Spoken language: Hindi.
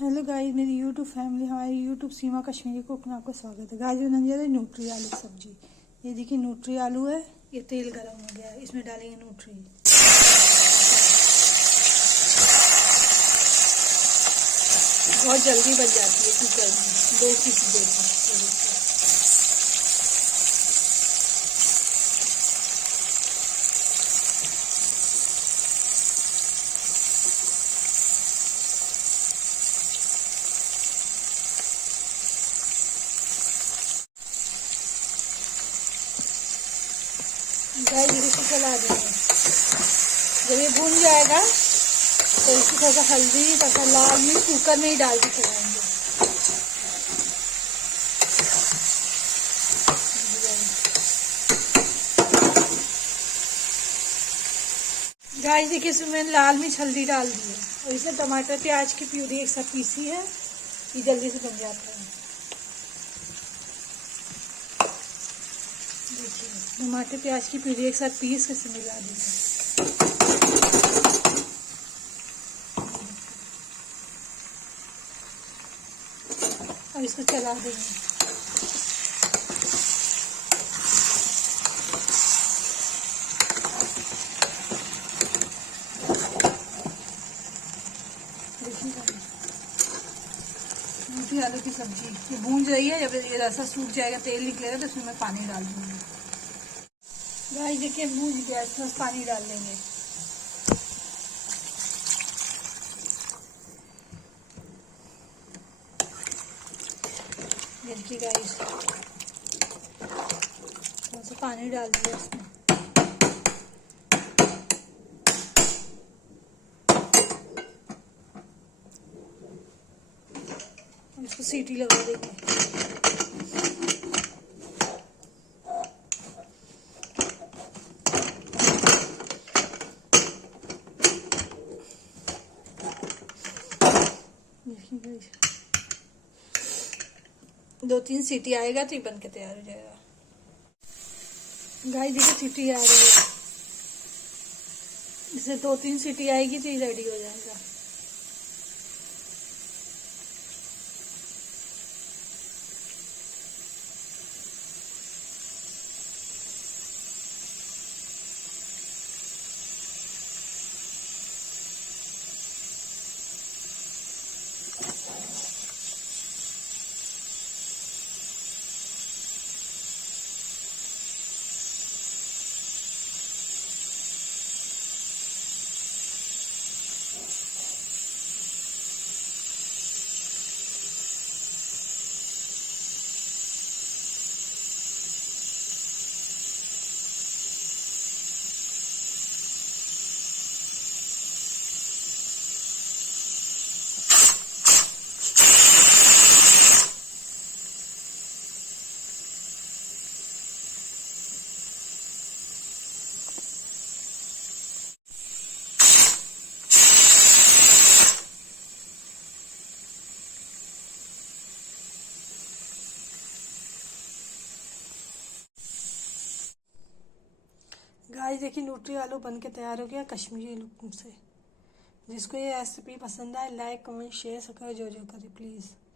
हेलो गाइस, मेरी यूट्यूब फैमिली, हमारी यूट्यूब सीमा कश्मीरी कुक में आपका स्वागत है। गाइस बनाने जा रहे हैं न्यूट्री आलू की सब्जी। ये देखिए न्यूट्री आलू है। ये तेल गरम हो गया है, इसमें डालेंगे न्यूट्री। बहुत जल्दी बन जाती है कुकर में, 2 सीटी देकर। गाइस इसे चला देंगे। जब ये भून जाएगा तो इसकी थोड़ा सा हल्दी, थोड़ा सा लाल मिर्च कुकर में ही डाल के चलाएंगे। गाइस देखिए, इसमें मैंने लाल मिर्च हल्दी डाल दी है और इसमें टमाटर प्याज की प्यूरी एक साथ पीसी है। ये जल्दी से बन जाता है। देखिए टमाटर प्याज की प्यूरी एक साथ पीस के इसमें मिला दी है। और इसको चला देंगे। न्यूट्री आलू की सब्जी ये भून रही है। जब ये रसा सूख जाएगा, तेल निकलेगा, तो इसमें मैं पानी डाल दूंगी। गाइस देखिए भून गया, इसमें पानी डाल देंगे। देखिए गाइस, थोड़ा सा पानी डाल दिया इसमें। इसको सीटी लगा देंगे। देखिए 2-3 सीटी आएगा तो ये बन के तैयार हो जाएगा। गाइस देखिए सीटी आ रही है। इसे 2-3 सीटी आएगी तो ये रेडी हो जाएगा। गाइस देखिए न्यूट्री आलू बन के तैयार हो गया कश्मीरी लुक से। जिसको ये रेसिपी पसंद आए, लाइक कमेंट शेयर सब्सक्राइब जो करे प्लीज़।